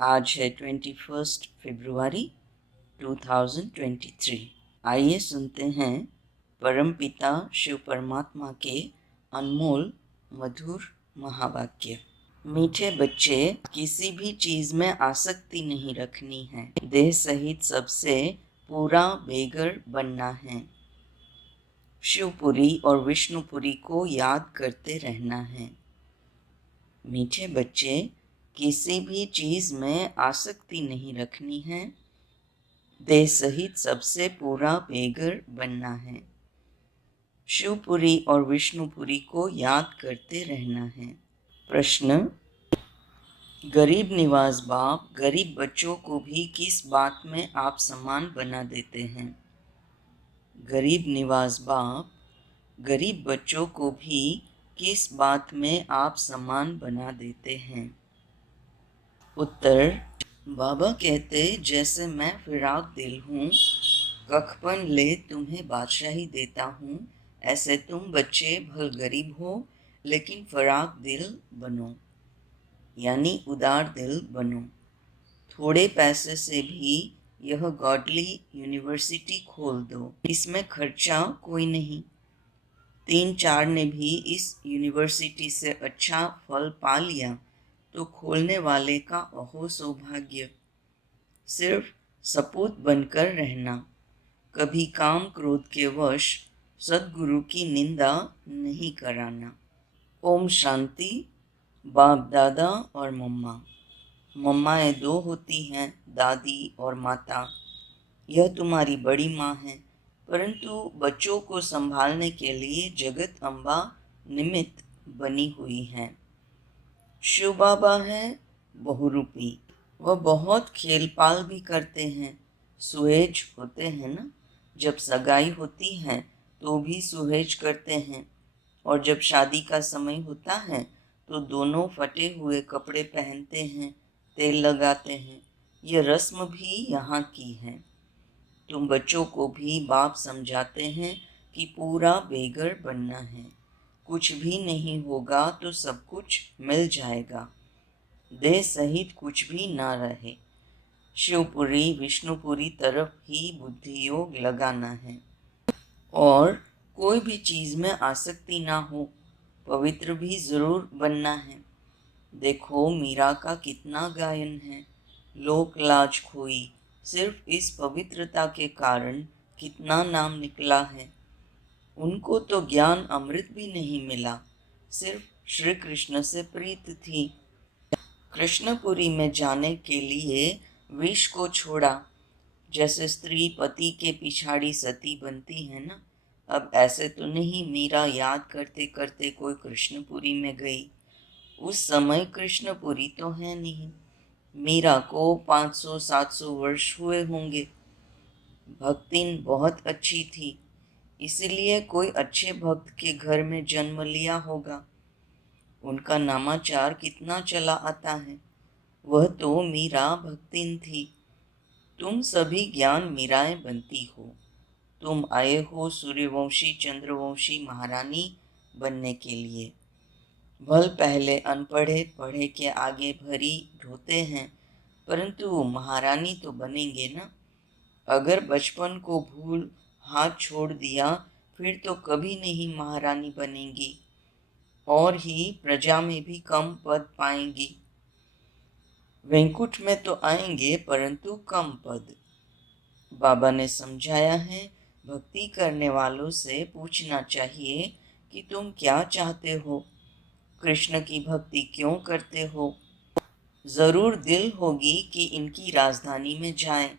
आज है 21 फरवरी 2023। आइए सुनते हैं परमपिता शिव परमात्मा के अनमोल मधुर महावाक्य। मीठे बच्चे, किसी भी चीज में आसक्ति नहीं रखनी है। देह सहित सबसे पूरा बेघर बनना है। शिवपुरी और विष्णुपुरी को याद करते रहना है। मीठे बच्चे, किसी भी चीज में आसक्ति नहीं रखनी है। देह सहित सबसे पूरा बेघर बनना है। शिवपुरी और विष्णुपुरी को याद करते रहना है। प्रश्न: गरीब निवाज बाप गरीब बच्चों को भी किस बात में आप समान बना देते हैं? गरीब निवाज बाप गरीब बच्चों को भी किस बात में आप समान बना देते हैं? उत्तर: बाबा कहते, जैसे मैं फिराक दिल हूँ, कखपन ले तुम्हें बादशाही देता हूँ, ऐसे तुम बच्चे भल गरीब हो लेकिन फिराक दिल बनो, यानी उदार दिल बनो। थोड़े पैसे से भी यह गॉडली यूनिवर्सिटी खोल दो, इसमें खर्चा कोई नहीं। 3-4 ने भी इस यूनिवर्सिटी से अच्छा फल पा लिया तो खोलने वाले का अहो सौभाग्य। सिर्फ सपूत बनकर रहना, कभी काम क्रोध के वश सद्गुरु की निंदा नहीं कराना। ओम शांति। बाप दादा और मम्मा। मम्माएं 2 होती हैं, दादी और माता। यह तुम्हारी बड़ी माँ है, परंतु बच्चों को संभालने के लिए जगत अम्बा निमित्त बनी हुई हैं। शिव बाबा हैं बहुरूपी। वह बहुत खेल पाल भी करते हैं। सुहेज होते हैं ना, जब सगाई होती है तो भी सुहेज करते हैं, और जब शादी का समय होता है तो दोनों फटे हुए कपड़े पहनते हैं, तेल लगाते हैं। ये रस्म भी यहाँ की है। तुम बच्चों को भी बाप समझाते हैं कि पूरा बेघर बनना है। कुछ भी नहीं होगा तो सब कुछ मिल जाएगा। देह सहित कुछ भी ना रहे। शिवपुरी विष्णुपुरी तरफ ही बुद्धि योग लगाना है, और कोई भी चीज में आसक्ति ना हो। पवित्र भी जरूर बनना है। देखो मीरा का कितना गायन है। लोक लाज खोई, सिर्फ इस पवित्रता के कारण कितना नाम निकला है। उनको तो ज्ञान अमृत भी नहीं मिला, सिर्फ श्री कृष्ण से प्रीत थी। कृष्णपुरी में जाने के लिए विष को छोड़ा। जैसे स्त्री पति के पिछाड़ी सती बनती है ना, अब ऐसे तो नहीं मीरा याद करते करते कोई कृष्णपुरी में गई। उस समय कृष्णपुरी तो है नहीं। मीरा को 500-700 वर्ष हुए होंगे। भक्तिन बहुत अच्छी थी, इसलिए कोई अच्छे भक्त के घर में जन्म लिया होगा। उनका नामाचार कितना चला आता है। वह तो मीरा भक्तिन थी। तुम सभी ज्ञान मीराएं बनती हो। तुम आए हो सूर्यवंशी चंद्रवंशी महारानी बनने के लिए। भल पहले अनपढ़े पढ़े के आगे भरी ढोते हैं, परंतु महारानी तो बनेंगे ना। अगर बचपन को भूल हाथ छोड़ दिया फिर तो कभी नहीं महारानी बनेंगी, और ही प्रजा में भी कम पद पाएंगी। वैकुंठ में तो आएंगे परंतु कम पद। बाबा ने समझाया है, भक्ति करने वालों से पूछना चाहिए कि तुम क्या चाहते हो, कृष्ण की भक्ति क्यों करते हो। जरूर दिल होगी कि इनकी राजधानी में जाएं,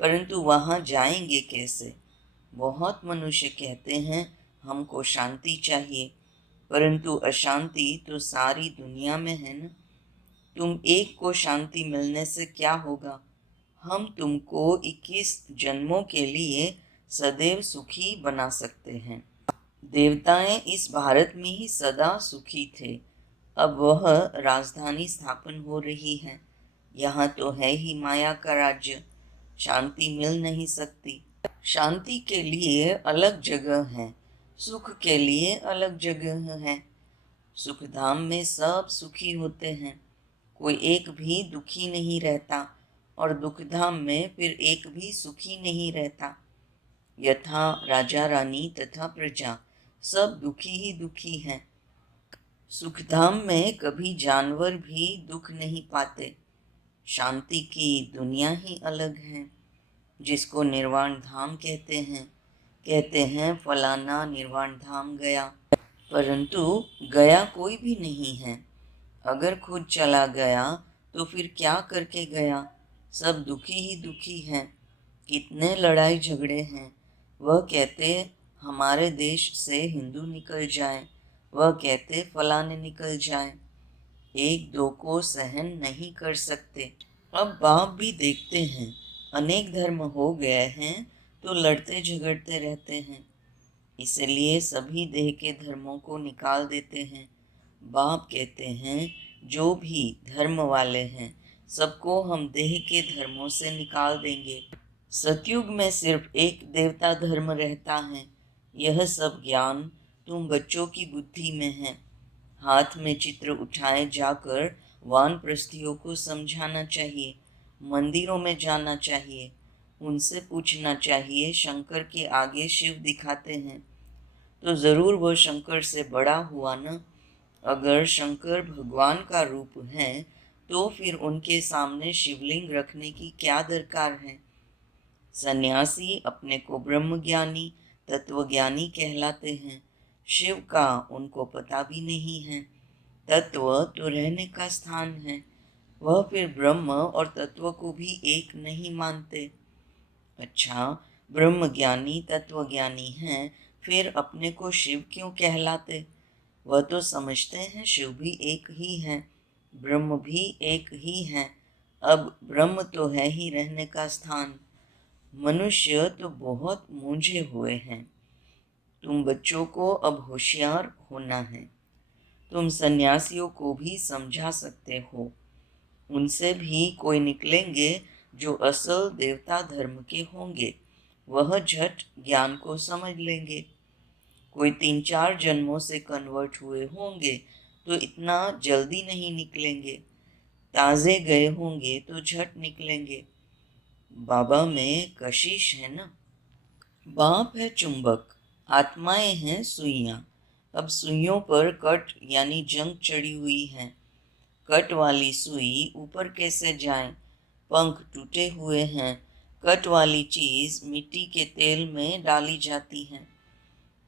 परंतु वहां जाएंगे कैसे। बहुत मनुष्य कहते हैं हमको शांति चाहिए, परंतु अशांति तो सारी दुनिया में है ना। तुम एक को शांति मिलने से क्या होगा। हम तुमको 21 जन्मों के लिए सदैव सुखी बना सकते हैं। देवताएं इस भारत में ही सदा सुखी थे। अब वह राजधानी स्थापन हो रही है। यहाँ तो है ही माया का राज्य। शांति मिल नहीं सकती। शांति के लिए अलग जगह है, सुख के लिए अलग जगह है। सुखधाम में सब सुखी होते हैं, कोई एक भी दुखी नहीं रहता और दुखधाम में फिर एक भी सुखी नहीं रहता। यथा राजा रानी तथा प्रजा सब दुखी ही दुखी हैं। सुखधाम में कभी जानवर भी दुख नहीं पाते। शांति की दुनिया ही अलग है, जिसको निर्वाण धाम कहते हैं फलाना निर्वाण धाम गया, परंतु गया कोई भी नहीं है। अगर खुद चला गया तो फिर क्या करके गया? सब दुखी ही दुखी हैं। कितने लड़ाई झगड़े हैं। वह कहते हमारे देश से हिंदू निकल जाए, वह कहते फलाने निकल जाए। एक दो को सहन नहीं कर सकते। अब बाप भी देखते हैं, अनेक धर्म हो गए हैं तो लड़ते झगड़ते रहते हैं। इसलिए सभी देह के धर्मों को निकाल देते हैं। बाप कहते हैं जो भी धर्म वाले हैं सबको हम देह के धर्मों से निकाल देंगे। सतयुग में सिर्फ एक देवता धर्म रहता है। यह सब ज्ञान तुम बच्चों की बुद्धि में है। हाथ में चित्र उठाए जाकर वानप्रस्थियों को समझाना चाहिए। मंदिरों में जाना चाहिए, उनसे पूछना चाहिए शंकर के आगे शिव दिखाते हैं तो जरूर वह शंकर से बड़ा हुआ न। अगर शंकर भगवान का रूप है तो फिर उनके सामने शिवलिंग रखने की क्या दरकार है। सन्यासी अपने को ब्रह्मज्ञानी तत्वज्ञानी कहलाते हैं। शिव का उनको पता भी नहीं है। तत्व तो रहने का स्थान है, वह फिर ब्रह्म और तत्व को भी एक नहीं मानते। अच्छा, ब्रह्मज्ञानी तत्वज्ञानी हैं, फिर अपने को शिव क्यों कहलाते? वह तो समझते हैं शिव भी एक ही है, ब्रह्म भी एक ही है। अब ब्रह्म तो है ही रहने का स्थान। मनुष्य तो बहुत मूंझे हुए हैं। तुम बच्चों को अब होशियार होना है। तुम सन्यासियों को भी समझा सकते हो। उनसे भी कोई निकलेंगे जो असल देवता धर्म के होंगे। वह झट ज्ञान को समझ लेंगे। कोई 3-4 जन्मों से कन्वर्ट हुए होंगे तो इतना जल्दी नहीं निकलेंगे। ताजे गए होंगे तो झट निकलेंगे। बाबा में कशिश है ना। बाप है चुंबक, आत्माएं हैं सुइयां। अब सुइयों पर कट यानी जंग चढ़ी हुई है। कट वाली सुई ऊपर कैसे जाए? पंख टूटे हुए हैं। कट वाली चीज मिट्टी के तेल में डाली जाती है।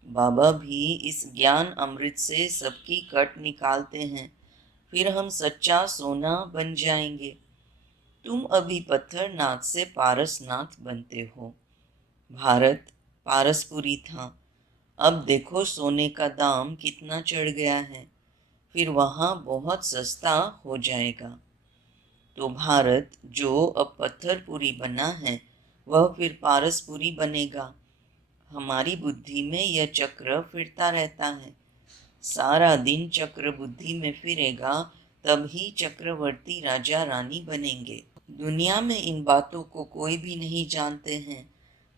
बाबा भी इस ज्ञान अमृत से सबकी कट निकालते हैं, फिर हम सच्चा सोना बन जाएंगे। तुम अभी पत्थरनाथ से पारसनाथ बनते हो। भारत पारसपुरी था, अब देखो सोने का दाम कितना चढ़ गया है, फिर वहाँ बहुत सस्ता हो जाएगा। तो भारत जो अब पत्थरपुरी बना है वह फिर पारसपुरी बनेगा। हमारी बुद्धि में यह चक्र फिरता रहता है। सारा दिन चक्र बुद्धि में फिरेगा, तब ही चक्रवर्ती राजा रानी बनेंगे। दुनिया में इन बातों को कोई भी नहीं जानते हैं।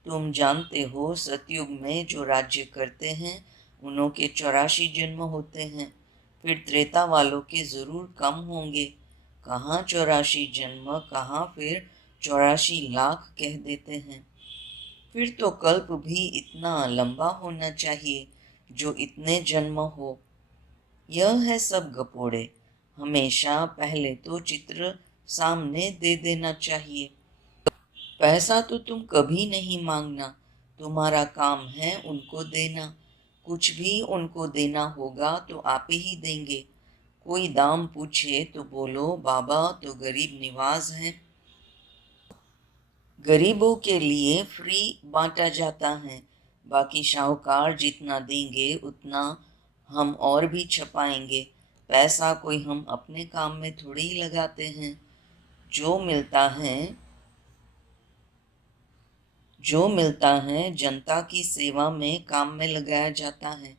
तुम जानते हो सतयुग में जो राज्य करते हैं उनों के 84 जन्म होते हैं। फिर त्रेता वालों के जरूर कम होंगे। कहाँ 84 जन्म, कहाँ फिर 84 लाख कह देते हैं। फिर तो कल्प भी इतना लंबा होना चाहिए जो इतने जन्म हो। यह है सब गपोड़े। हमेशा पहले तो चित्र सामने दे देना चाहिए। पैसा तो तुम कभी नहीं मांगना, तुम्हारा काम है उनको देना। कुछ भी उनको देना होगा तो आप ही देंगे। कोई दाम पूछे तो बोलो बाबा तो गरीब निवाज हैं, गरीबों के लिए फ्री बांटा जाता है। बाकी शाहूकार जितना देंगे उतना हम और भी छपाएंगे। पैसा कोई हम अपने काम में थोड़ी ही लगाते हैं। जो मिलता है जनता की सेवा में काम में लगाया जाता है।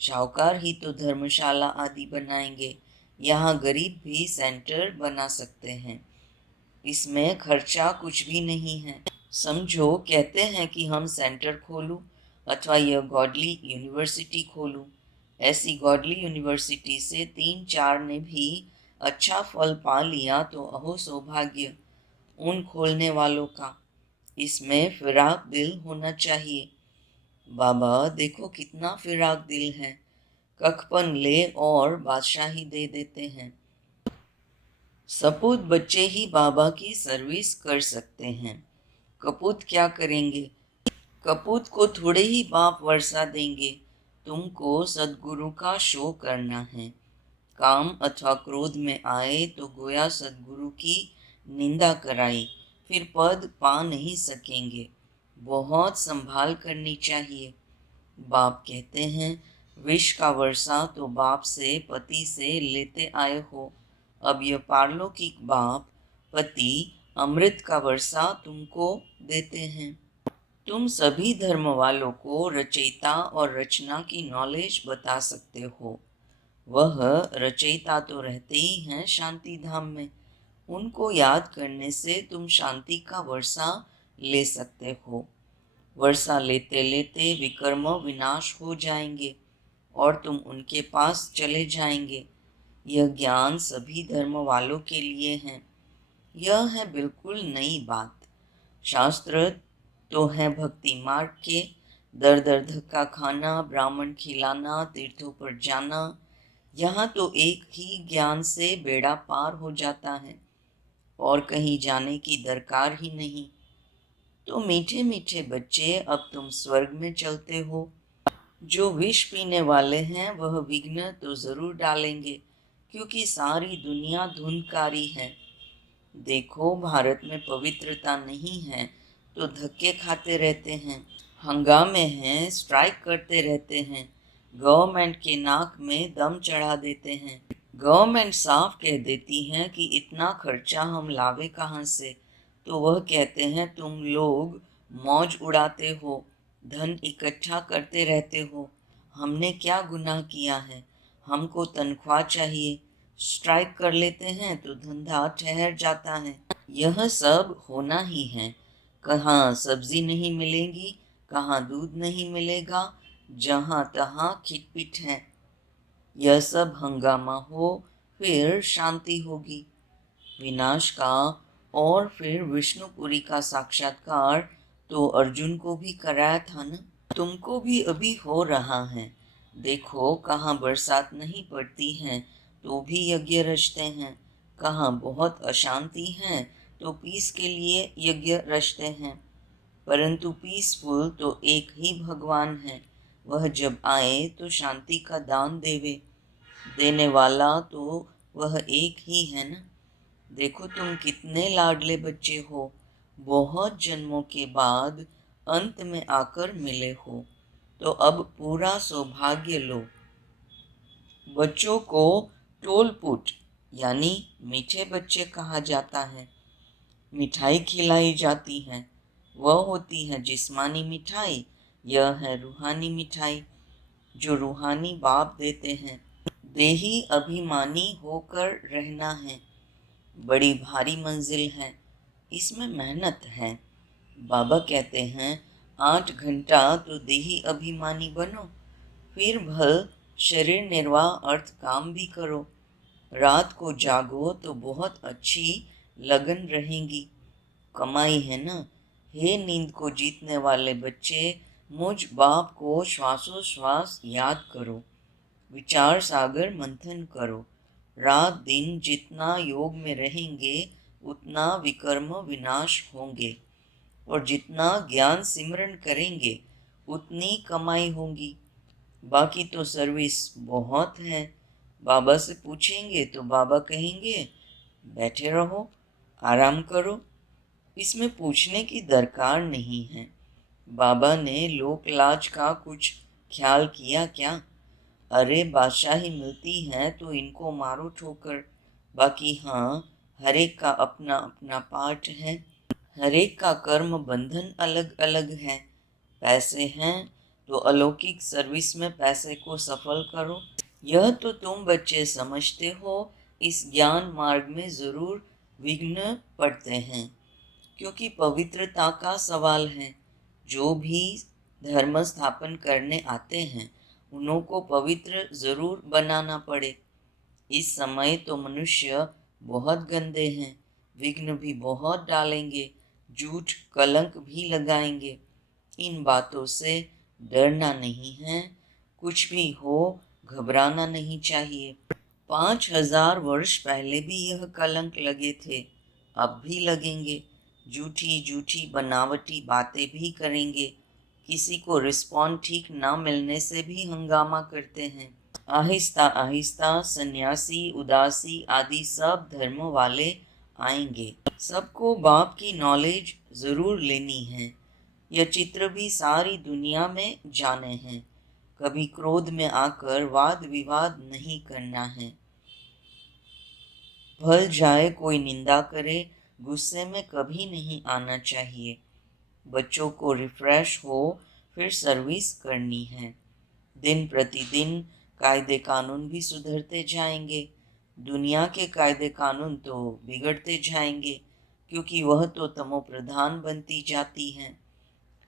शाहूकार ही तो धर्मशाला आदि बनाएंगे, यहाँ गरीब भी सेंटर बना सकते हैं। इसमें खर्चा कुछ भी नहीं है। समझो कहते हैं कि हम सेंटर खोलूं अथवा यह गॉडली यूनिवर्सिटी खोलूं। ऐसी गॉडली यूनिवर्सिटी से 3-4 ने भी अच्छा फल पा लिया तो अहो सौभाग्य उन खोलने वालों का। इसमें फिराक दिल होना चाहिए। बाबा देखो कितना फिराक दिल है, कखपन ले और बादशाही दे देते हैं। सपूत बच्चे ही बाबा की सर्विस कर सकते हैं। कपूत क्या करेंगे? कपूत को थोड़े ही बाप वर्षा देंगे। तुमको सद्गुरु का शो करना है। काम अथवा क्रोध में आए तो गोया सद्गुरु की निंदा कराई, फिर पद पा नहीं सकेंगे। बहुत संभाल करनी चाहिए। बाप कहते हैं विष का वर्षा तो बाप से पति से लेते आए हो, अब यह पारलौकिक बाप पति अमृत का वर्षा तुमको देते हैं। तुम सभी धर्म वालों को रचयिता और रचना की नॉलेज बता सकते हो। वह रचयिता तो रहते ही हैं शांति धाम में। उनको याद करने से तुम शांति का वर्षा ले सकते हो। वर्षा लेते लेते विकर्म विनाश हो जाएंगे और तुम उनके पास चले जाएंगे। यह ज्ञान सभी धर्म वालों के लिए है। यह है बिल्कुल नई बात। शास्त्र तो है भक्ति मार्ग के, दर दर धक्का खाना, ब्राह्मण खिलाना, तीर्थों पर जाना। यहाँ तो एक ही ज्ञान से बेड़ा पार हो जाता है और कहीं जाने की दरकार ही नहीं। तो मीठे मीठे बच्चे, अब तुम स्वर्ग में चलते हो। जो विष पीने वाले हैं वह विघ्न तो जरूर डालेंगे, क्योंकि सारी दुनिया धुंधकारी है। देखो भारत में पवित्रता नहीं है तो धक्के खाते रहते हैं, हंगामे हैं, स्ट्राइक करते रहते हैं, गवर्नमेंट के नाक में दम चढ़ा देते हैं। गवर्नमेंट साफ कह देती है कि इतना खर्चा हम लावे कहाँ से, तो वह कहते हैं तुम लोग मौज उड़ाते हो, धन इकट्ठा करते रहते हो। हमने क्या गुनाह किया है? हमको तनख्वाह चाहिए। स्ट्राइक कर लेते हैं तो धंधा ठहर जाता है। यह सब होना ही है। कहाँ सब्जी नहीं मिलेगी, कहाँ दूध नहीं मिलेगा, जहाँ तहाँ खिटपिट है। यह सब हंगामा हो फिर शांति होगी। विनाश का और फिर विष्णुपुरी का साक्षात्कार तो अर्जुन को भी कराया था ना। तुमको भी अभी हो रहा है। देखो कहाँ बरसात नहीं पड़ती है तो भी यज्ञ रचते हैं, कहाँ बहुत अशांति है तो पीस के लिए यज्ञ रचते हैं। परंतु पीसफुल तो एक ही भगवान है। वह जब आए तो शांति का दान देवे। देने वाला तो वह एक ही है ना। देखो तुम कितने लाडले बच्चे हो, बहुत जन्मों के बाद अंत में आकर मिले हो, तो अब पूरा सौभाग्य लो। बच्चों को टोलपुट यानी मीठे बच्चे कहा जाता है। मिठाई खिलाई जाती है, वह होती है जिस्मानी मिठाई, यह है रूहानी मिठाई जो रूहानी बाप देते हैं। देही अभिमानी होकर रहना है, बड़ी भारी मंजिल है, इसमें मेहनत है। बाबा कहते हैं 8 घंटा तो देही अभिमानी बनो, फिर भल शरीर निर्वाह अर्थ काम भी करो। रात को जागो तो बहुत अच्छी लगन रहेगी। कमाई है ना। हे नींद को जीतने वाले बच्चे, मुझ बाप को श्वासोश्वास याद करो, विचार सागर मंथन करो। रात दिन जितना योग में रहेंगे उतना विकर्म विनाश होंगे, और जितना ज्ञान सिमरन करेंगे उतनी कमाई होगी। बाकी तो सर्विस बहुत है। बाबा से पूछेंगे तो बाबा कहेंगे बैठे रहो, आराम करो। इसमें पूछने की दरकार नहीं है। बाबा ने लोक लाज का कुछ ख्याल किया क्या? अरे बादशाही मिलती है तो इनको मारो ठोकर। बाकी हाँ, हर एक का अपना अपना पार्ट है, हर एक का कर्म बंधन अलग अलग है। पैसे हैं तो अलौकिक सर्विस में पैसे को सफल करो। यह तो तुम बच्चे समझते हो। इस ज्ञान मार्ग में जरूर विघ्न पड़ते हैं, क्योंकि पवित्रता का सवाल है। जो भी धर्म स्थापन करने आते हैं उन्हों को पवित्र जरूर बनाना पड़े। इस समय तो मनुष्य बहुत गंदे हैं, विघ्न भी बहुत डालेंगे, झूठ कलंक भी लगाएंगे। इन बातों से डरना नहीं है, कुछ भी हो घबराना नहीं चाहिए। 5,000 वर्ष पहले भी यह कलंक लगे थे, अब भी लगेंगे। झूठी झूठी बनावटी बातें भी करेंगे, किसी को रिस्पॉन्ड ठीक ना मिलने से भी हंगामा करते हैं। आहिस्ता आहिस्ता सन्यासी उदासी आदि सब धर्म वाले आएंगे। सबको बाप की नॉलेज जरूर लेनी है। यह चित्र भी सारी दुनिया में जाने हैं। कभी क्रोध में आकर वाद विवाद नहीं करना है। भल जाए कोई निंदा करे, गुस्से में कभी नहीं आना चाहिए। बच्चों को रिफ्रेश हो फिर सर्विस करनी है। दिन प्रतिदिन कायदे कानून भी सुधरते जाएंगे। दुनिया के कायदे कानून तो बिगड़ते जाएंगे, क्योंकि वह तो तमो प्रधान बनती जाती हैं।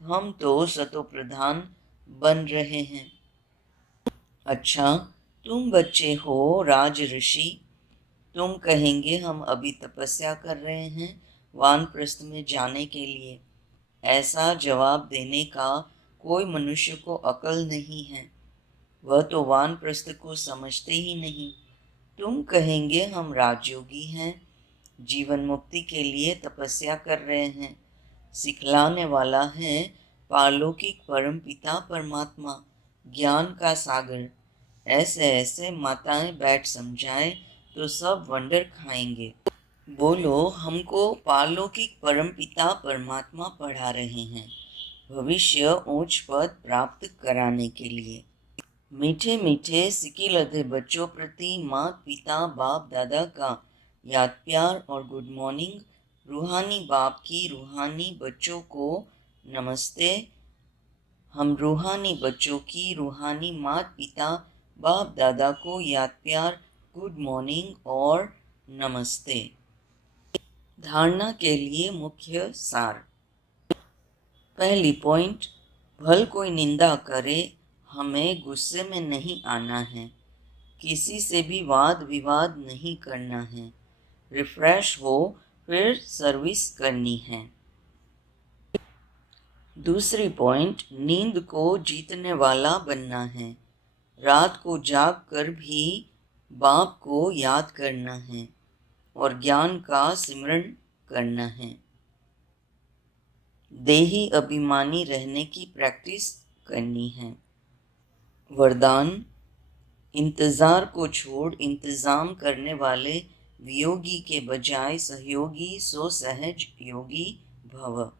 हम तो सतो प्रधान बन रहे हैं। अच्छा, तुम बच्चे हो राज ऋषि, तुम कहेंगे हम अभी तपस्या कर रहे हैं वानप्रस्थ में जाने के लिए। ऐसा जवाब देने का कोई मनुष्य को अकल नहीं है, वह तो वानप्रस्थ को समझते ही नहीं। तुम कहेंगे हम राजयोगी हैं, जीवन मुक्ति के लिए तपस्या कर रहे हैं। सिखलाने वाला है पारलौकिक परमपिता परमात्मा, ज्ञान का सागर। ऐसे ऐसे माताएं बैठ समझाएं तो सब वंडर खाएंगे। बोलो, हमको पारलौकिक परमपिता परमात्मा पढ़ा रहे हैं, भविष्य ऊंच पद प्राप्त कराने के लिए। मीठे मीठे सिकी लधे बच्चों प्रति माता पिता बाप दादा का याद प्यार और गुड मॉर्निंग। रूहानी बाप की रूहानी बच्चों को नमस्ते। हम रूहानी बच्चों की रूहानी माता पिता बाप दादा को याद प्यार, गुड मॉर्निंग और नमस्ते। धारणा के लिए मुख्य सार। पहली पॉइंट, भल कोई निंदा करे, हमें गुस्से में नहीं आना है, किसी से भी वाद विवाद नहीं करना है, रिफ्रेश हो फिर सर्विस करनी है। दूसरी पॉइंट, नींद को जीतने वाला बनना है, रात को जाग कर भी बाप को याद करना है और ज्ञान का सिमरन करना है। देही अभिमानी रहने की प्रैक्टिस करनी है। वरदान, इंतजार को छोड़ इंतजाम करने वाले वियोगी के बजाय सहयोगी सो सहज योगी भव।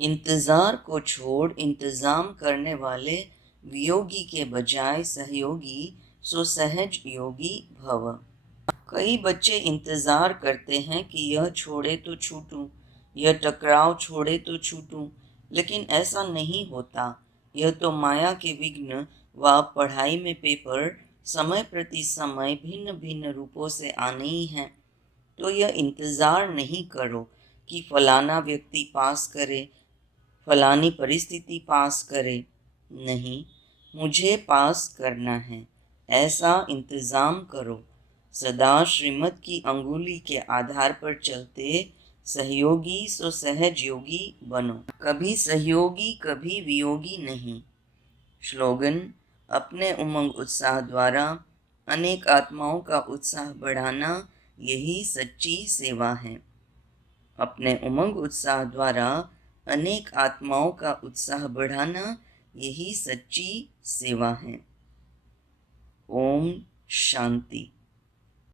इंतजार को छोड़ इंतजाम करने वाले वियोगी के बजाय सहयोगी सो सहज योगी भव। कई बच्चे इंतजार करते हैं कि यह छोड़े तो छूटूं, यह टकराव छोड़े तो छूटूं, लेकिन ऐसा नहीं होता। यह तो माया के विघ्न व पढ़ाई में पेपर समय प्रति समय भिन्न भिन्न रूपों से आने ही हैं। तो यह इंतजार नहीं करो कि फलाना व्यक्ति पास करे, फलानी परिस्थिति पास करे। नहीं, मुझे पास करना है, ऐसा इंतजाम करो। सदा श्रीमत की अंगुली के आधार पर चलते सहयोगी सो सहज योगी बनो। कभी सहयोगी कभी वियोगी नहीं। स्लोगन, अपने उमंग उत्साह द्वारा अनेक आत्माओं का उत्साह बढ़ाना यही सच्ची सेवा है। अपने उमंग उत्साह द्वारा अनेक आत्माओं का उत्साह बढ़ाना यही सच्ची सेवा है। ओम शांति।